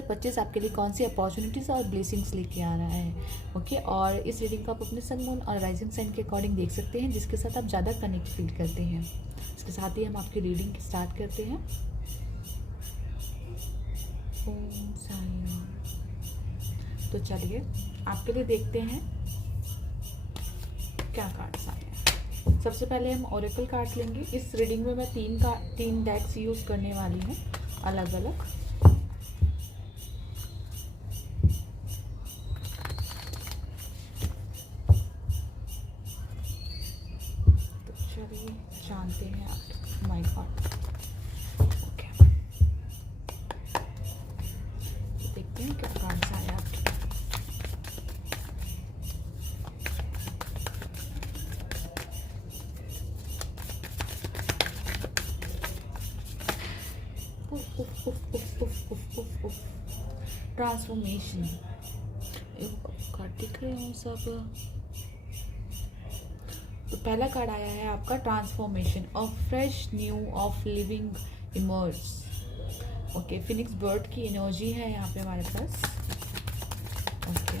2025 आपके लिए कौन सी अपॉर्चुनिटीज़ और ब्लेसिंग्स लेके आ रहा है। ओके, और इस रीडिंग को आप अपने सन, मून और राइजिंग साइन के अकॉर्डिंग देख सकते हैं, जिसके साथ आप ज़्यादा कनेक्ट फील करते हैं। इसके साथ ही हम आपकी रीडिंग स्टार्ट करते हैं। ओम साई राम। तो चलिए आपके लिए देखते हैं क्या कार्ड्स आए हैं। सबसे पहले हम ओरेकल कार्ड्स लेंगे। इस रीडिंग में मैं तीन डेक्स यूज़ करने वाली हूँ अलग अलग। तो चलिए जानते हैं आप। माय गॉड, ओके, देखते हैं क्या कार्ड्स आए आपके। ट्रांसफॉर्मेशन कार्ड दिख रहे हो सब। तो पहला कार्ड आया है आपका transformation of fresh new of living emerge. Okay, Phoenix bird की एनर्जी है यहाँ पे हमारे पास। ओके,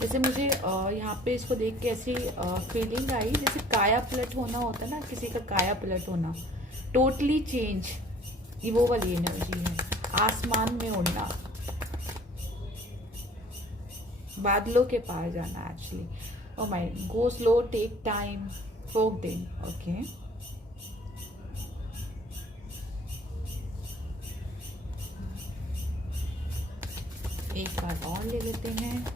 जैसे मुझे यहाँ पे इसको देख के ऐसी फीलिंग आई जैसे काया पलट होना होता है ना, किसी का काया पलट होना, टोटली चेंज, ये वो वाली एनर्जी है। आसमान में उड़ना, बादलों के पार जाना actually. Oh my, go slow, take time, folk them. Okay, एक कार्ड और ले लेते हैं।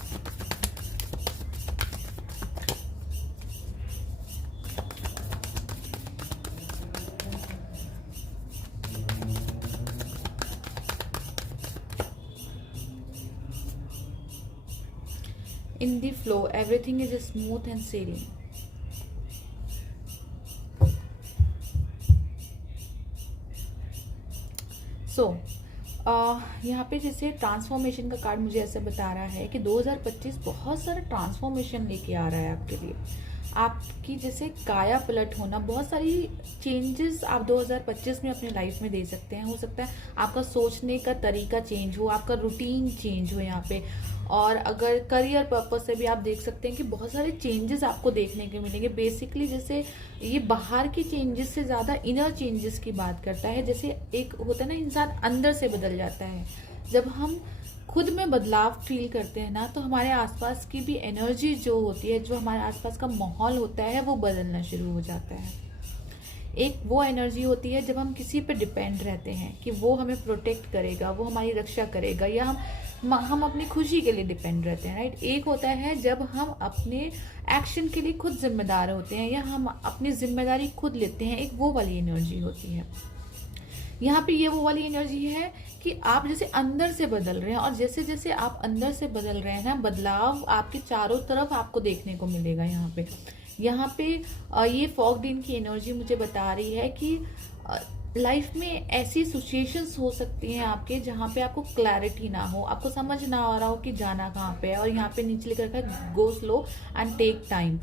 In the flow, everything is smooth and sailing. So, यहाँ पे जैसे ट्रांसफॉर्मेशन का कार्ड मुझे ऐसा बता रहा है कि 2025 बहुत सारा ट्रांसफॉर्मेशन लेके आ रहा है आपके लिए। आपकी जैसे काया पलट होना, बहुत सारी चेंजेस आप 2025 में अपने लाइफ में दे सकते हैं। हो सकता है आपका सोचने का तरीका चेंज हो, आपका रूटीन चेंज हो यहाँ पे। और अगर करियर पर्पस से भी आप देख सकते हैं कि बहुत सारे चेंजेस आपको देखने को मिलेंगे। बेसिकली जैसे ये बाहर की चेंजेस से ज़्यादा इनर चेंजेस की बात करता है। जैसे एक होता है ना, इंसान अंदर से बदल जाता है। जब हम खुद में बदलाव फील करते हैं ना, तो हमारे आसपास की भी एनर्जी जो होती है, जो हमारे आसपास का माहौल होता है, वो बदलना शुरू हो जाता है। एक वो एनर्जी होती है जब हम किसी पे डिपेंड रहते हैं कि वो हमें प्रोटेक्ट करेगा, वो हमारी रक्षा करेगा, या हम अपनी खुशी के लिए डिपेंड रहते हैं, राइट। एक होता है जब हम अपने एक्शन के लिए खुद जिम्मेदार होते हैं, या हम अपनी जिम्मेदारी खुद लेते हैं, एक वो वाली एनर्जी होती है। यहाँ पे ये वो वाली एनर्जी है कि आप जैसे अंदर से बदल रहे हैं, और जैसे जैसे आप अंदर से बदल रहे हैं ना, बदलाव आपके चारों तरफ आपको देखने को मिलेगा। यहाँ पे ये फॉग दिन की एनर्जी मुझे बता रही है कि लाइफ में ऐसी सिचुएशंस हो सकती हैं आपके, जहाँ पे आपको क्लैरिटी ना हो, आपको समझ ना आ रहा हो कि जाना कहाँ पे है। और यहाँ पे नीचे लिख रखा है go slow and take time.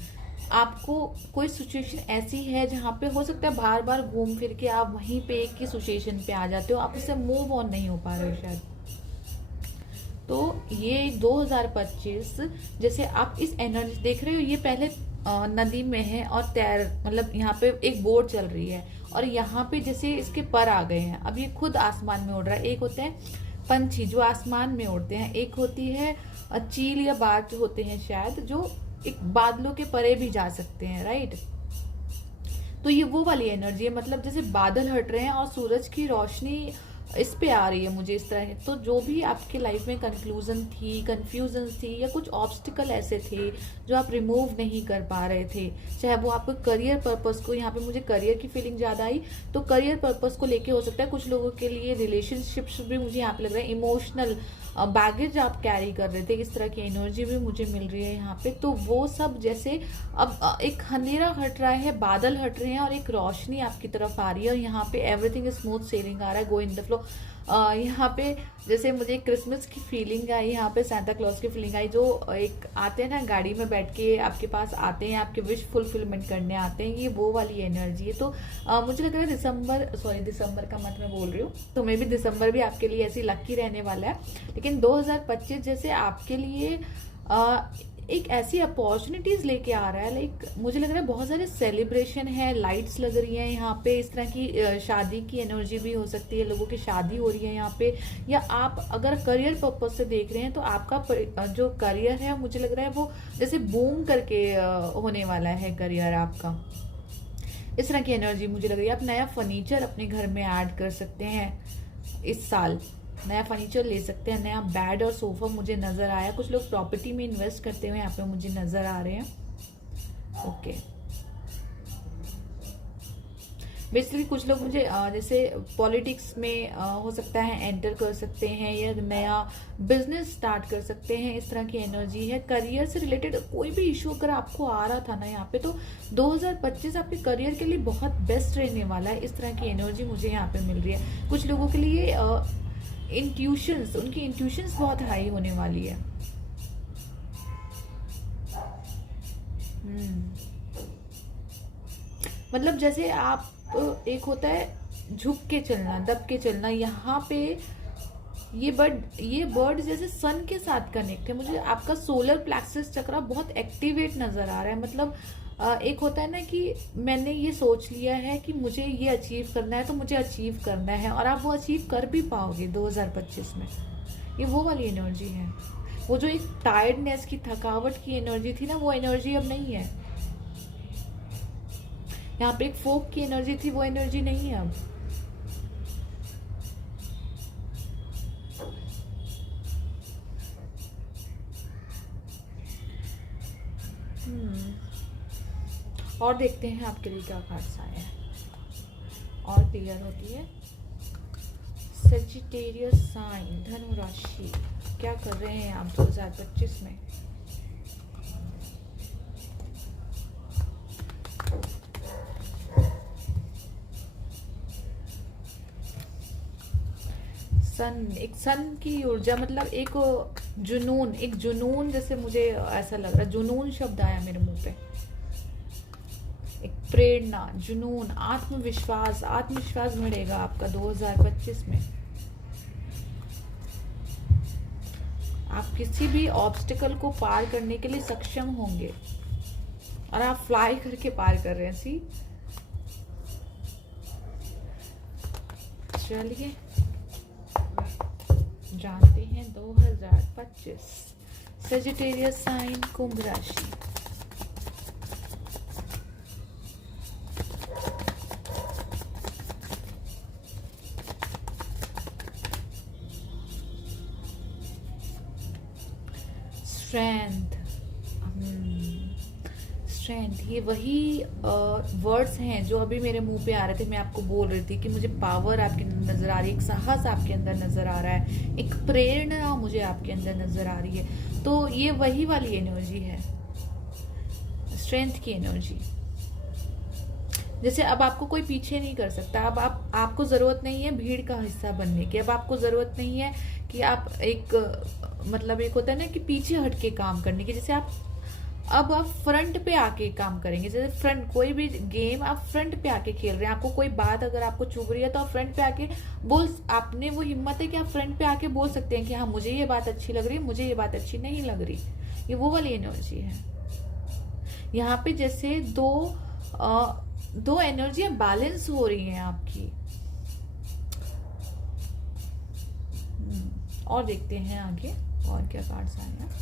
आपको कोई सिचुएशन ऐसी है जहाँ पे हो सकता है बार बार घूम फिर के आप वहीं पे एक ही सिचुएशन पे आ जाते हो, आप उससे मूव ऑन नहीं हो पा रहे हो शायद। तो ये 2025 जैसे आप इस एनर्जी देख रहे हो, ये पहले नदी में है और मतलब यहाँ पे एक बोट चल रही है, और यहाँ पे जैसे इसके पर आ गए हैं। अब ये खुद आसमान में उड़ रहा है। एक होते हैं पंछी जो आसमान में उड़ते हैं, एक होती है चील या बाज होते हैं शायद, जो एक बादलों के परे भी जा सकते हैं, राइट। तो ये वो वाली एनर्जी है, मतलब जैसे बादल हट रहे हैं और सूरज की रोशनी इस पे आ रही है मुझे इस तरह। तो जो भी आपके लाइफ में कंक्लूजन थी, कंफ्यूजन थी, या कुछ ऑब्स्टिकल ऐसे थे जो आप रिमूव नहीं कर पा रहे थे, चाहे वो आपको करियर पर्पस को, यहाँ पे मुझे करियर की फीलिंग ज्यादा आई, तो करियर पर्पस को लेके हो सकता है। कुछ लोगों के लिए रिलेशनशिप्स भी मुझे यहाँ पे लग रहा है, इमोशनल बैगेज आप कैरी कर रहे थे, इस तरह की एनर्जी भी मुझे मिल रही है यहाँ पे। तो वो सब जैसे अब एक अंधेरा हट रहा है, बादल हट रहे हैं, और एक रोशनी आपकी तरफ आ रही है, और यहाँ पे एवरीथिंग इज स्मूथ सेलिंग आ रहा है, गो इन द फ्लो। यहाँ पे जैसे मुझे क्रिसमस की फीलिंग आई, यहाँ पे सांता क्लॉज की फीलिंग आई, जो एक आते हैं ना गाड़ी में बैठ के आपके पास आते हैं, आपके विश फुलफिलमेंट करने आते हैं, ये वो वाली एनर्जी है। तो मुझे लग रहा है दिसंबर का मंथ मैं बोल रही हूँ, तो मे भी दिसंबर भी आपके लिए ऐसी लकी रहने वाला है। लेकिन 2025 जैसे आपके लिए एक ऐसी अपॉर्चुनिटीज लेके आ रहा है, लाइक मुझे लग रहा है बहुत सारे सेलिब्रेशन है, लाइट्स लग रही हैं यहाँ पे, इस तरह की शादी की एनर्जी भी हो सकती है, लोगों की शादी हो रही है यहाँ पे, या आप अगर करियर पर्पज से देख रहे हैं तो आपका जो करियर है मुझे लग रहा है वो जैसे बूम करके होने वाला है करियर आपका, इस तरह की एनर्जी मुझे लग रही है। आप नया फर्नीचर अपने घर में ऐड कर सकते हैं इस साल, नया फर्नीचर ले सकते हैं, नया बेड और सोफा मुझे नजर आया। कुछ लोग प्रॉपर्टी में इन्वेस्ट करते हुए यहाँ पे मुझे नजर आ रहे हैं। ओके, बेसिकली कुछ लोग मुझे जैसे पॉलिटिक्स में हो सकता है एंटर कर सकते हैं, या नया बिजनेस स्टार्ट कर सकते हैं, इस तरह की एनर्जी है। करियर से रिलेटेड कोई भी इशू अगर आपको आ रहा था ना यहाँ पे, तो 2025 आपके करियर के लिए बहुत बेस्ट रहने वाला है, इस तरह की एनर्जी मुझे यहाँ पे मिल रही है। कुछ लोगों के लिए उनकी इंट्यूशंस बहुत हाई होने वाली है। मतलब जैसे आप एक होता है झुक के चलना, दब के चलना, यहाँ पे ये बर्ड जैसे सन के साथ कनेक्ट है। मुझे आपका सोलर प्लेक्सस चक्र बहुत एक्टिवेट नजर आ रहा है। मतलब एक होता है ना कि मैंने ये सोच लिया है कि मुझे ये अचीव करना है, तो मुझे अचीव करना है, और आप वो अचीव कर भी पाओगे 2025 में। ये वो वाली एनर्जी है। वो जो एक टायर्डनेस की, थकावट की एनर्जी थी ना, वो एनर्जी अब नहीं है। यहाँ पे एक फोक की एनर्जी थी, वो एनर्जी नहीं है अब। और देखते हैं आपके लिए क्या कार्ड्स आए हैं और क्लियर होती है। सजिटेरियस साइन, धनु राशि, क्या कर रहे हैं आप 2025 में? सन की ऊर्जा, मतलब एक जुनून जैसे मुझे ऐसा लग रहा है, जुनून शब्द आया मेरे मुंह पे। एक प्रेरणा, जुनून, आत्मविश्वास बढ़ेगा आपका 2025 में। आप किसी भी ऑब्स्टिकल को पार करने के लिए सक्षम होंगे, और आप फ्लाई करके पार कर रहे हैं। सी, चलिए जानते हैं 2025 सजिटेरियस साइन, कुंभ राशि। स्ट्रेंथ, ये वही वर्ड्स हैं जो अभी मेरे मुंह पे आ रहे थे। मैं आपको बोल रही थी कि मुझे पावर आपके अंदर नजर आ रही है, एक साहस आपके अंदर नजर आ रहा है, एक प्रेरणा मुझे आपके अंदर नजर आ रही है। तो ये वही वाली एनर्जी है, स्ट्रेंथ की एनर्जी। जैसे अब आपको कोई पीछे नहीं कर सकता। अब आपको जरूरत नहीं है भीड़ का हिस्सा बनने की। अब आपको जरूरत नहीं है कि आप एक मतलब एक होता है ना कि पीछे हट के काम करने की। जैसे अब आप फ्रंट पे आके काम करेंगे। जैसे फ्रंट, कोई भी गेम आप फ्रंट पे आके खेल रहे हैं। आपको कोई बात अगर आपको चुभ रही है तो आप फ्रंट पे आके आपने वो हिम्मत है कि आप फ्रंट पे आके बोल सकते हैं कि हाँ मुझे ये बात अच्छी लग रही है, मुझे ये बात अच्छी नहीं लग रही। ये वो वाली एनर्जी है। यहाँ पे जैसे दो एनर्जियां बैलेंस हो रही हैं आपकी। और देखते हैं आगे और क्या कार्ड्स आए हैं।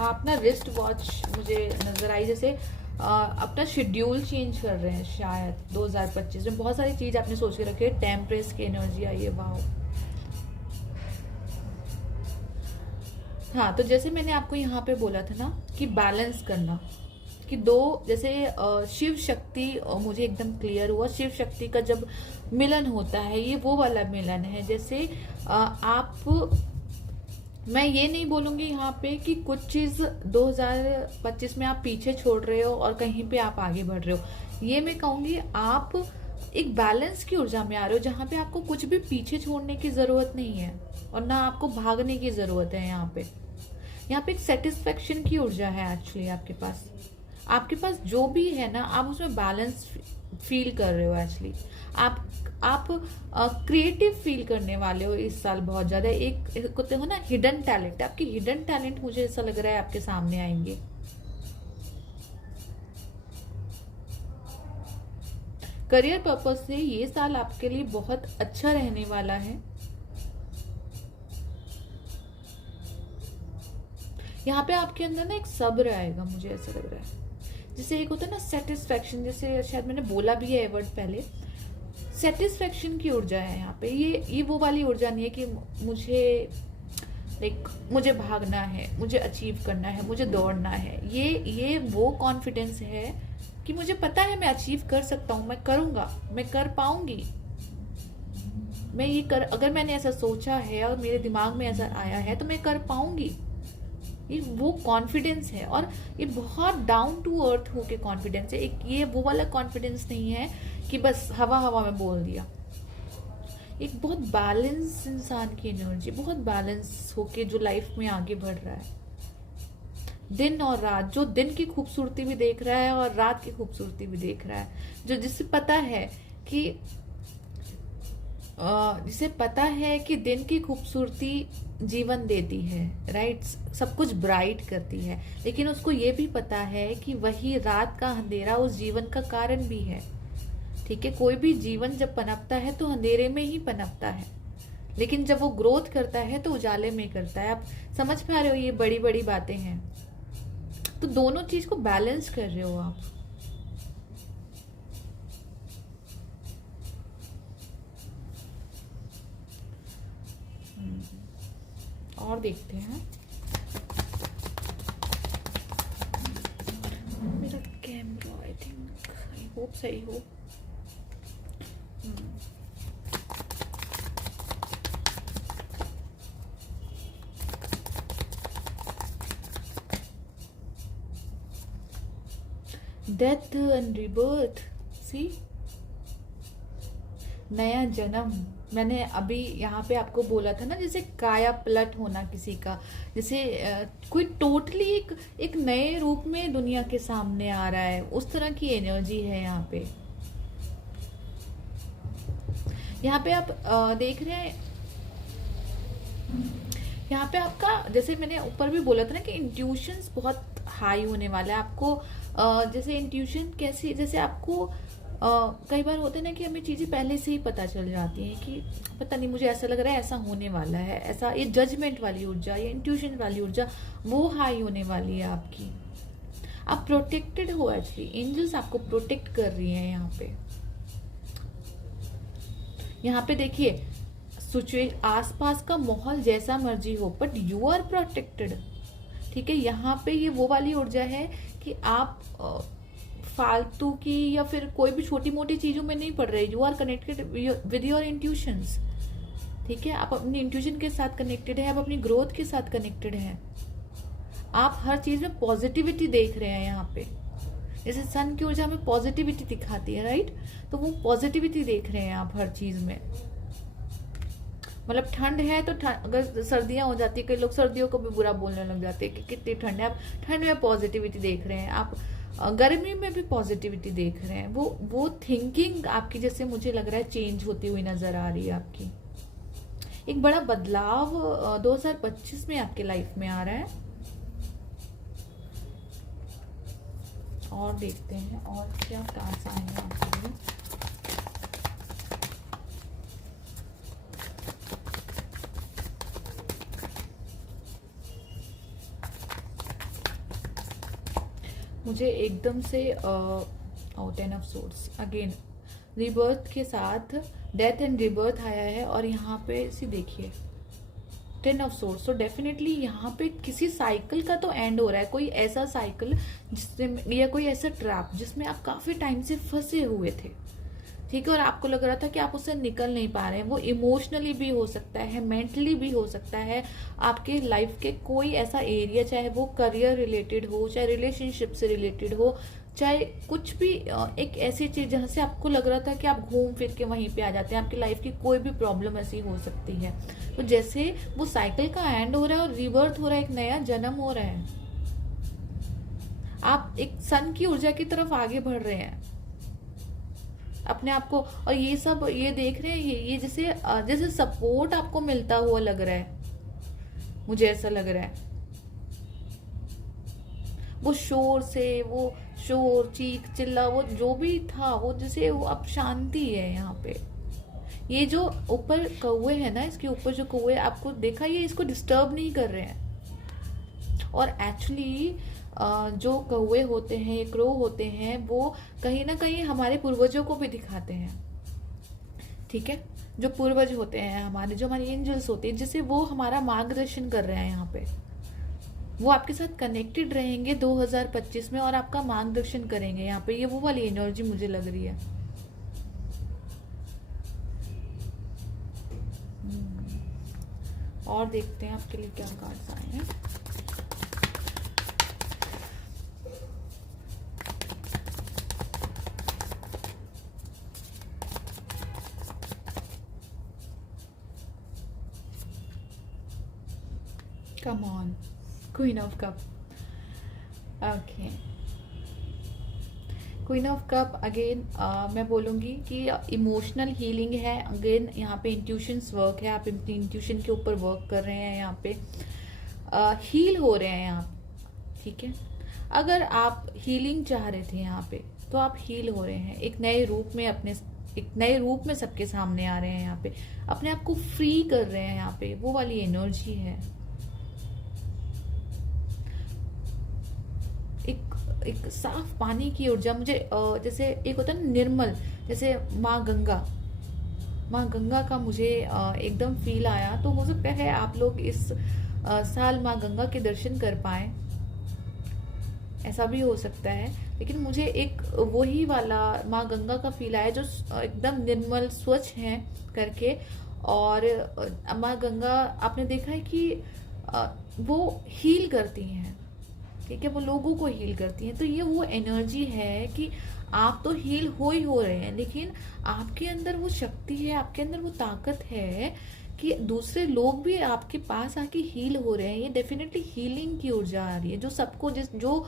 आप ना रिस्ट वॉच मुझे नजर आई, जैसे अपना शेड्यूल चेंज कर रहे हैं शायद 2025 में। बहुत सारी चीज आपने सोच के रखी है। टेम्परेस की एनर्जी आई है, वाह। हाँ, तो जैसे मैंने आपको यहाँ पे बोला था ना कि बैलेंस करना, कि जैसे शिव शक्ति मुझे एकदम क्लियर हुआ। शिव शक्ति का जब मिलन होता है, ये वो वाला मिलन है। जैसे आप मैं ये नहीं बोलूंगी यहाँ पे कि कुछ चीज 2025 में आप पीछे छोड़ रहे हो और कहीं पे आप आगे बढ़ रहे हो। ये मैं कहूंगी आप एक बैलेंस की ऊर्जा में आ रहे हो, जहाँ पे आपको कुछ भी पीछे छोड़ने की जरूरत नहीं है और ना आपको भागने की जरूरत है। यहाँ पे एक सेटिस्फेक्शन की ऊर्जा है एक्चुअली आपके पास जो भी है ना, आप उसमें बैलेंस फील कर रहे हो एक्चुअली। आप क्रिएटिव फील करने वाले हो इस साल बहुत ज्यादा। एक कहते हो ना हिडन टैलेंट, आपके हिडन टैलेंट मुझे ऐसा लग रहा है आपके सामने आएंगे। करियर पर्पज से ये साल आपके लिए बहुत अच्छा रहने वाला है। यहाँ पे आपके अंदर ना एक सब्र आएगा, मुझे ऐसा लग रहा है। जैसे एक होता है ना सेटिस्फेक्शन, जैसे शायद मैंने बोला भी है वर्ड पहले, सेटिस्फेक्शन की ऊर्जा है यहाँ पे। ये वो वाली ऊर्जा नहीं है कि मुझे भागना है, मुझे अचीव करना है, मुझे दौड़ना है। ये वो कॉन्फिडेंस है कि मुझे पता है मैं अचीव कर सकता हूँ, मैं करूंगा, मैं कर पाऊंगी, अगर मैंने ऐसा सोचा है और मेरे दिमाग में ऐसा आया है तो मैं कर पाऊंगी। ये वो कॉन्फिडेंस है, और ये बहुत डाउन टू अर्थ होके कॉन्फिडेंस है। एक ये वो वाला कॉन्फिडेंस नहीं है कि बस हवा हवा में बोल दिया। एक बहुत बैलेंस इंसान की एनर्जी, बहुत बैलेंस होके जो लाइफ में आगे बढ़ रहा है। दिन और रात, जो दिन की खूबसूरती भी देख रहा है और रात की खूबसूरती भी देख रहा है, जिसे पता है कि दिन की खूबसूरती जीवन देती है, राइट, सब कुछ ब्राइट करती है, लेकिन उसको ये भी पता है कि वही रात का अंधेरा उस जीवन का कारण भी है। ठीक है, कोई भी जीवन जब पनपता है तो अंधेरे में ही पनपता है, लेकिन जब वो ग्रोथ करता है तो उजाले में करता है। आप समझ पा रहे हो, ये बड़ी बड़ी बातें हैं। तो दोनों चीज को बैलेंस कर रहे हो आप। और देखते हैं मेरा camera, I think, I hope सही हो। डेथ एंड रिबर्थ, सी, नया जन्म। मैंने अभी यहाँ पे आपको बोला था ना, जैसे काया पलट होना किसी का, जैसे कोई टोटली एक नए रूप में दुनिया के सामने आ रहा है, उस तरह की एनर्जी है यहाँ पे। यहाँ पे आप देख रहे हैं, यहाँ पे आपका, जैसे मैंने ऊपर भी बोला था ना कि इंट्यूशंस बहुत हाई होने वाला है आपको। जैसे इंट्यूशन कैसी, जैसे आपको कई बार होता है ना कि हमें चीजें पहले से ही पता चल जाती हैं कि पता नहीं, मुझे ऐसा लग रहा है ऐसा होने वाला है, ऐसा। ये जजमेंट वाली ऊर्जा या इंट्यूशन वाली ऊर्जा वो हाई होने वाली है आपकी। आप प्रोटेक्टेड हो एक्चुअली, एंजल्स आपको प्रोटेक्ट कर रही हैं यहाँ पे। यहाँ पे देखिए, आसपास का माहौल जैसा मर्जी हो, बट यू आर प्रोटेक्टेड। ठीक है, यहाँ पे ये वो वाली ऊर्जा है कि आप फालतू की या फिर कोई भी छोटी मोटी चीजों में नहीं पड़ रहे। You are connected with your intuitions. ठीक है, आप अपनी इंट्यूशन के साथ कनेक्टेड है, आप अपनी ग्रोथ के साथ कनेक्टेड है। आप हर चीज में पॉजिटिविटी देख रहे हैं यहाँ पे। जैसे सन की ऊर्जा में पॉजिटिविटी दिखाती है, राइट, तो वो पॉजिटिविटी देख रहे हैं आप हर चीज में। मतलब ठंड है तो अगर सर्दियां हो जाती है, कई लोग सर्दियों को भी बुरा बोलने लग जाते हैं कि कितनी ठंड है। आप ठंड में पॉजिटिविटी देख रहे हैं, आप गर्मी में भी पॉजिटिविटी देख रहे हैं। वो थिंकिंग आपकी, जैसे मुझे लग रहा है, चेंज होती हुई नजर आ रही है आपकी। एक बड़ा बदलाव 2025 में आपके लाइफ में आ रहा है। और देखते हैं और क्या टास्क आएंगे आपके लिए। मुझे एकदम से 10 ऑफ सोर्ड्स अगेन, रिबर्थ के साथ डेथ एंड रिबर्थ आया है, और यहाँ पे इसी देखिए 10 ऑफ सोर्ड्स। तो डेफिनेटली यहाँ पे किसी साइकिल का तो एंड हो रहा है, कोई ऐसा साइकिल जिससे, या कोई ऐसा ट्रैप जिसमें आप काफी टाइम से फंसे हुए थे, ठीक है, और आपको लग रहा था कि आप उससे निकल नहीं पा रहे हैं। वो इमोशनली भी हो सकता है, मेंटली भी हो सकता है, आपके लाइफ के कोई ऐसा एरिया, चाहे वो करियर रिलेटेड हो, चाहे रिलेशनशिप से रिलेटेड हो, चाहे कुछ भी एक ऐसी चीज जहाँ से आपको लग रहा था कि आप घूम फिर के वहीं पे आ जाते हैं। आपकी लाइफ की कोई भी प्रॉब्लम ऐसी हो सकती है। तो जैसे वो साइकिल का एंड हो रहा है और रिबर्थ हो रहा है, एक नया जन्म हो रहा है, आप एक सन की ऊर्जा की तरफ आगे बढ़ रहे हैं अपने आप को। और ये सब ये देख रहे हैं, ये जैसे जैसे सपोर्ट आपको मिलता हुआ लग रहा है, मुझे ऐसा लग रहा है। वो शोर से, वो शोर चीख चिल्ला वो जो भी था, वो जैसे वो अब शांति है यहाँ पे। ये जो ऊपर कौवे है ना, इसके ऊपर जो कौवे आपको देखा, ये इसको डिस्टर्ब नहीं कर रहे हैं। और एक्चुअली जो कौवे होते हैं, क्रो होते हैं, वो कहीं ना कहीं हमारे पूर्वजों को भी दिखाते हैं। ठीक है, जो पूर्वज होते हैं हमारे, जो हमारे एंजल्स होते हैं, जिसे वो हमारा मार्गदर्शन कर रहे हैं यहाँ पे, वो आपके साथ कनेक्टेड रहेंगे 2025 में और आपका मार्गदर्शन करेंगे यहाँ पे। ये वो वाली एनर्जी मुझे लग रही है। और देखते हैं आपके लिए क्या कार्ड्स आए हैं। Come on, queen of cup. Okay, queen of cup again मैं बोलूँगी कि इमोशनल हीलिंग है। अगेन यहाँ पे इंट्यूशंस वर्क है, आप इंट्यूशन के ऊपर वर्क कर रहे हैं यहाँ पे, हील हो रहे हैं आप। ठीक है, अगर आप हीलिंग चाह रहे थे यहाँ पे, तो आप हील हो रहे हैं एक नए रूप में, एक नए रूप में सबके सामने आ रहे हैं यहाँ पे, अपने आप को फ्री कर रहे हैं यहाँ पे। वो वाली एनर्जी है। एक साफ पानी की ऊर्जा मुझे जैसे एक होता है निर्मल, जैसे माँ गंगा का मुझे एकदम फील आया। तो हो सकता है आप लोग इस साल माँ गंगा के दर्शन कर पाए, ऐसा भी हो सकता है। लेकिन मुझे एक वही वाला माँ गंगा का फील आया जो एकदम निर्मल स्वच्छ है करके। और माँ गंगा आपने देखा है कि वो हील करती हैं। ठीक है, वो लोगों को हील करती हैं। तो ये वो एनर्जी है कि आप तो हील हो ही हो रहे हैं, लेकिन आपके अंदर वो शक्ति है, आपके अंदर वो ताकत है कि दूसरे लोग भी आपके पास आके हील हो रहे हैं। ये डेफिनेटली हीलिंग की ऊर्जा आ रही है, जो सबको जो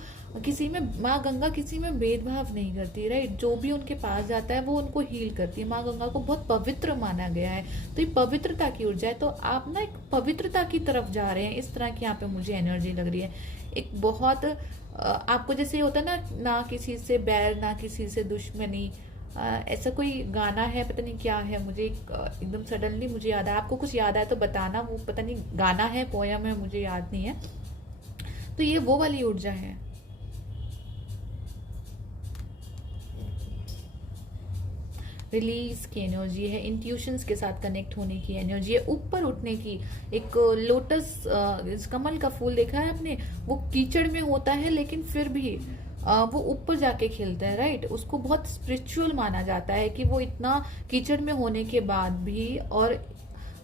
किसी में माँ गंगा किसी में भेदभाव नहीं करती, राइट। जो भी उनके पास जाता है वो उनको हील करती है। माँ गंगा को बहुत पवित्र माना गया है, तो ये पवित्रता की ऊर्जा है। तो आप ना एक पवित्रता की तरफ जा रहे हैं, इस तरह की यहाँ पे मुझे एनर्जी लग रही है। एक बहुत आपको जैसे होता है ना किसी से बैर, ना किसी से दुश्मनी, ऐसा कोई गाना है, पता नहीं क्या है, मुझे एकदम सडनली मुझे याद आया। आपको कुछ याद आया तो बताना, वो पता नहीं गाना है, पोयम है, मुझे याद नहीं है। तो ये वो वाली ऊर्जा है। रिलीज की एनर्जी है, इंट्यूशंस के साथ कनेक्ट होने की एनर्जी है, ऊपर उठने की। एक लोटस कमल का फूल देखा है आपने, वो कीचड़ में होता है लेकिन फिर भी वो ऊपर जाके खिलता है, राइट। उसको बहुत स्पिरिचुअल माना जाता है कि वो इतना कीचड़ में होने के बाद भी, और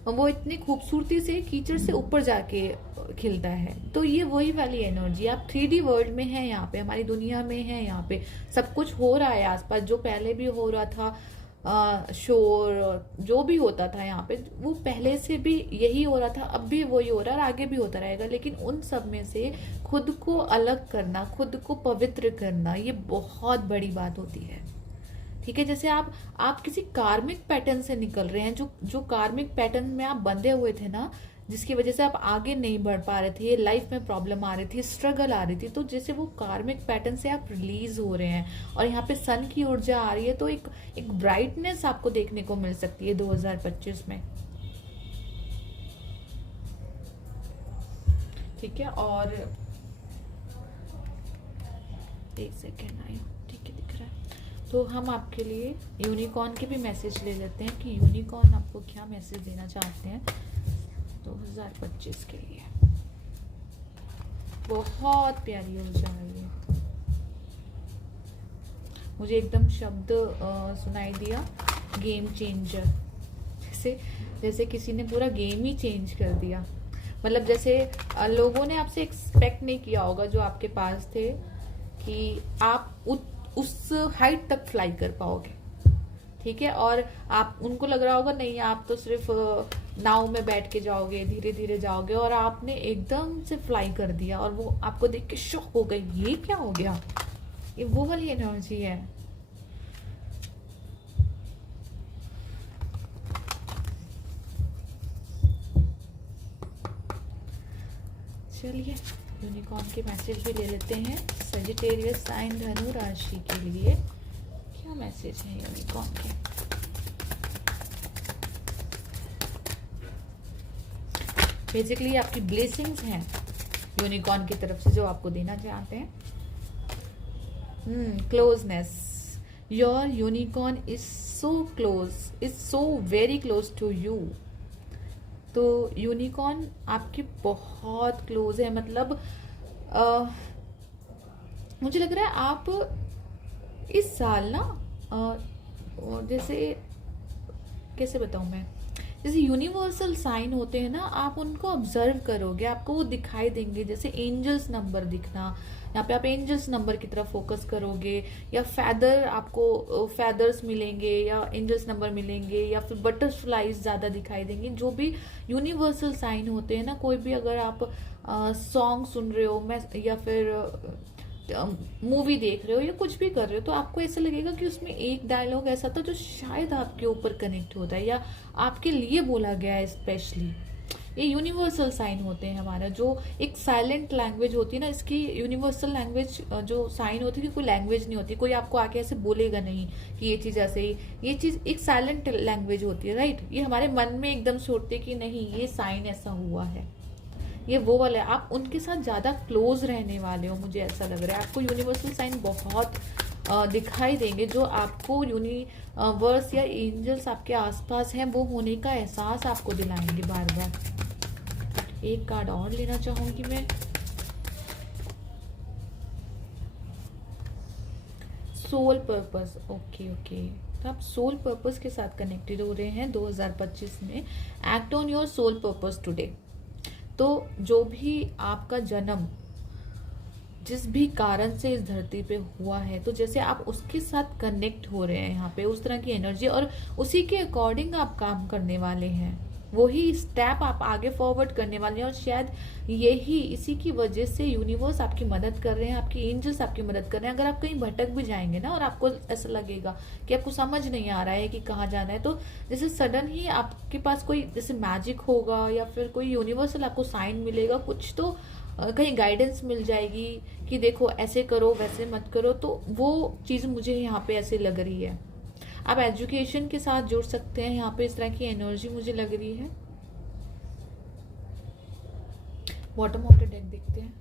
वो इतनी खूबसूरती से कीचड़ से ऊपर जाके खिलता है। तो ये वही वाली एनर्जी, आप 3D वर्ल्ड में है यहाँ पे, हमारी दुनिया में है यहाँ पे। सब कुछ हो रहा है आसपास, जो पहले भी हो रहा था, शोर जो भी होता था यहाँ पे, वो पहले से भी यही हो रहा था, अब भी वही हो रहा है और आगे भी होता रहेगा। लेकिन उन सब में से खुद को अलग करना, खुद को पवित्र करना, ये बहुत बड़ी बात होती है। ठीक है, जैसे आप किसी कार्मिक पैटर्न से निकल रहे हैं, जो कार्मिक पैटर्न में आप बंधे हुए थे ना, जिसकी वजह से आप आगे नहीं बढ़ पा रहे थे, लाइफ में प्रॉब्लम आ रही थी, स्ट्रगल आ रही थी, तो जैसे वो कार्मिक पैटर्न से आप रिलीज हो रहे हैं और यहाँ पे सन की ऊर्जा आ रही है। तो एक ब्राइटनेस आपको देखने को मिल सकती है 2025 में। ठीक है, और एक सेकेंड आई, ठीक है, दिख रहा है। तो हम आपके लिए यूनिकॉर्न के भी मैसेज ले लेते हैं कि यूनिकॉर्न आपको क्या मैसेज देना चाहते हैं 2025 के लिए। बहुत प्यारी ऊर्जा है ये, मुझे एकदम शब्द सुनाई दिया गेम चेंजर, जैसे जैसे किसी ने पूरा गेम ही चेंज कर दिया। मतलब जैसे लोगों ने आपसे एक्सपेक्ट नहीं किया होगा जो आपके पास थे कि आप उस हाइट तक फ्लाई कर पाओगे, ठीक है। और आप उनको लग रहा होगा नहीं, आप तो सिर्फ नाव में बैठ के जाओगे, धीरे धीरे जाओगे, और आपने एकदम से फ्लाई कर दिया और वो आपको देख के शॉक हो गए, ये क्या हो गया। ये वो वाली एनर्जी है। चलिए यूनिकॉर्न के मैसेज भी ले लेते हैं सजिटेरियस साइन धनु राशि के लिए। क्या मैसेज है यूनिकॉर्न के? बेसिकली आपकी ब्लेसिंग्स हैं यूनिकॉर्न की तरफ से जो आपको देना चाहते हैं। Closeness, your unicorn is so close, is so very close to you. तो यूनिकॉर्न आपके बहुत क्लोज है। मतलब मुझे लग रहा है आप इस साल ना जैसे कैसे बताऊं मैं, जैसे यूनिवर्सल साइन होते हैं ना, आप उनको ऑब्जर्व करोगे, आपको वो दिखाई देंगे। जैसे एंजल्स नंबर दिखना, यहाँ पे आप एंजल्स नंबर की तरफ फोकस करोगे, या फेदर, आपको फेदर्स मिलेंगे या एंजल्स नंबर मिलेंगे, या फिर बटरफ्लाईज ज्यादा दिखाई देंगे। जो भी यूनिवर्सल साइन होते हैं ना, कोई भी अगर आप सॉन्ग सुन रहे हो मैं, या फिर मूवी देख रहे हो या कुछ भी कर रहे हो, तो आपको ऐसा लगेगा कि उसमें एक डायलॉग ऐसा था जो शायद आपके ऊपर कनेक्ट होता है या आपके लिए बोला गया है स्पेशली। ये यूनिवर्सल साइन होते हैं हमारा, जो एक साइलेंट लैंग्वेज होती है ना। इसकी यूनिवर्सल लैंग्वेज जो साइन होती है, कोई लैंग्वेज नहीं होती, कोई आपको आके ऐसे बोलेगा नहीं कि ये चीज ऐसे ही, ये चीज एक साइलेंट लैंग्वेज होती है, राइट। ये हमारे मन में एकदम से उठते कि नहीं ये साइन ऐसा हुआ है, ये वो वाले। आप उनके साथ ज्यादा क्लोज रहने वाले हो, मुझे ऐसा लग रहा है। आपको यूनिवर्सल साइन बहुत दिखाई देंगे, जो आपको यूनिवर्स या एंजल्स आपके आसपास हैं, वो होने का एहसास आपको दिलाएंगे बार बार। एक कार्ड और लेना चाहूंगी मैं। Soul purpose, okay okay. तो आप सोल पर्पस के साथ कनेक्टेड हो रहे हैं 2025 में। Act on your soul purpose today. तो जो भी आपका जन्म जिस भी कारण से इस धरती पे हुआ है, तो जैसे आप उसके साथ कनेक्ट हो रहे हैं यहाँ पे, उस तरह की एनर्जी, और उसी के अकॉर्डिंग आप काम करने वाले हैं, वही स्टेप आप आगे फॉरवर्ड करने वाले हैं। और शायद यही इसी की वजह से यूनिवर्स आपकी मदद कर रहे हैं, आपकी एंजल्स आपकी मदद कर रहे हैं। अगर आप कहीं भटक भी जाएंगे ना, और आपको ऐसा लगेगा कि आपको समझ नहीं आ रहा है कि कहाँ जाना है, तो जैसे सडन ही आपके पास कोई जैसे मैजिक होगा, या फिर कोई यूनिवर्सल आपको साइन मिलेगा, कुछ तो कहीं गाइडेंस मिल जाएगी कि देखो ऐसे करो वैसे मत करो। तो वो चीज मुझे यहाँ पे ऐसे लग रही है। आप एजुकेशन के साथ जुड़ सकते हैं, यहाँ पे इस तरह की एनर्जी मुझे लग रही है। बॉटम ऑफ द डेक देखते हैं।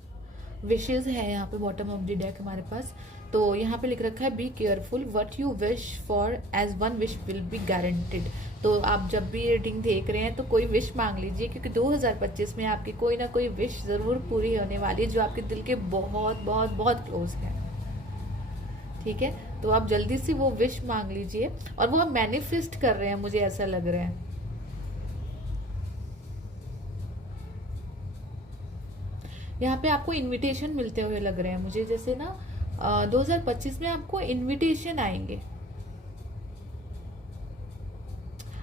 विशेज है यहाँ पे बॉटम ऑफ द डेक हमारे पास। तो यहाँ पे लिख रखा है be careful what you wish for as one wish will be guaranteed. तो आप जब भी रीडिंग देख रहे हैं तो कोई विश मांग लीजिए, क्योंकि 2025 में आपकी कोई ना कोई विश जरूर पूरी होने वाली है, जो आपके दिल के बहुत बहुत बहुत क्लोज है, ठीक है। तो आप जल्दी से वो विश मांग लीजिए, और वो आप मैनिफेस्ट कर रहे हैं, मुझे ऐसा लग रहा है। यहाँ पे आपको इनविटेशन मिलते हुए लग रहे हैं मुझे, जैसे ना 2025 में आपको इनविटेशन आएंगे।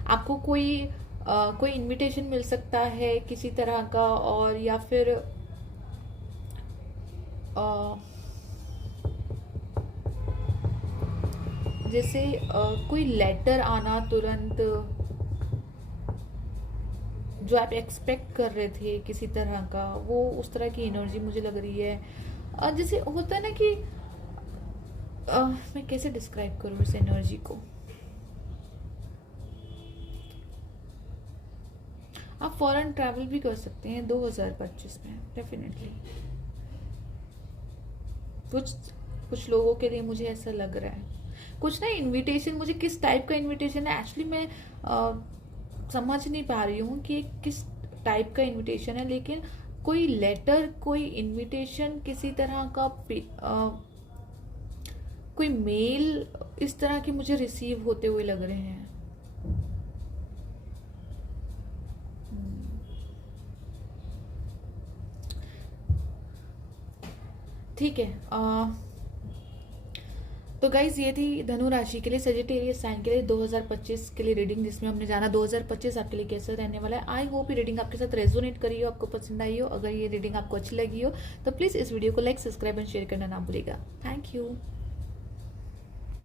आपको कोई इनविटेशन मिल सकता है किसी तरह का, और या फिर जैसे कोई लेटर आना तुरंत, जो आप एक्सपेक्ट कर रहे थे किसी तरह का, वो उस तरह की एनर्जी मुझे लग रही है। जैसे होता है ना कि मैं कैसे डिस्क्राइब करूँ इस एनर्जी को। आप फॉरेन ट्रैवल भी कर सकते हैं 2025 में, डेफिनेटली। कुछ लोगों के लिए मुझे ऐसा लग रहा है। कुछ ना इनविटेशन, मुझे किस टाइप का इनविटेशन है एक्चुअली मैं समझ नहीं पा रही हूँ कि किस टाइप का इनविटेशन है, लेकिन कोई लेटर, कोई इनविटेशन, किसी तरह का कोई मेल इस तरह के मुझे रिसीव होते हुए लग रहे हैं। ठीक है। तो गाइज ये थी धनु राशि के लिए, सजिटेरियस साइन के लिए 2025 के लिए रीडिंग, जिसमें हमने जाना 2025 आपके लिए कैसे रहने वाला है। आई होप ये रीडिंग आपके साथ रेजोनेट करी हो, आपको पसंद आई हो। अगर ये रीडिंग आपको अच्छी लगी हो तो प्लीज़ इस वीडियो को लाइक, सब्सक्राइब एंड शेयर करना ना भूलिएगा। Thank you.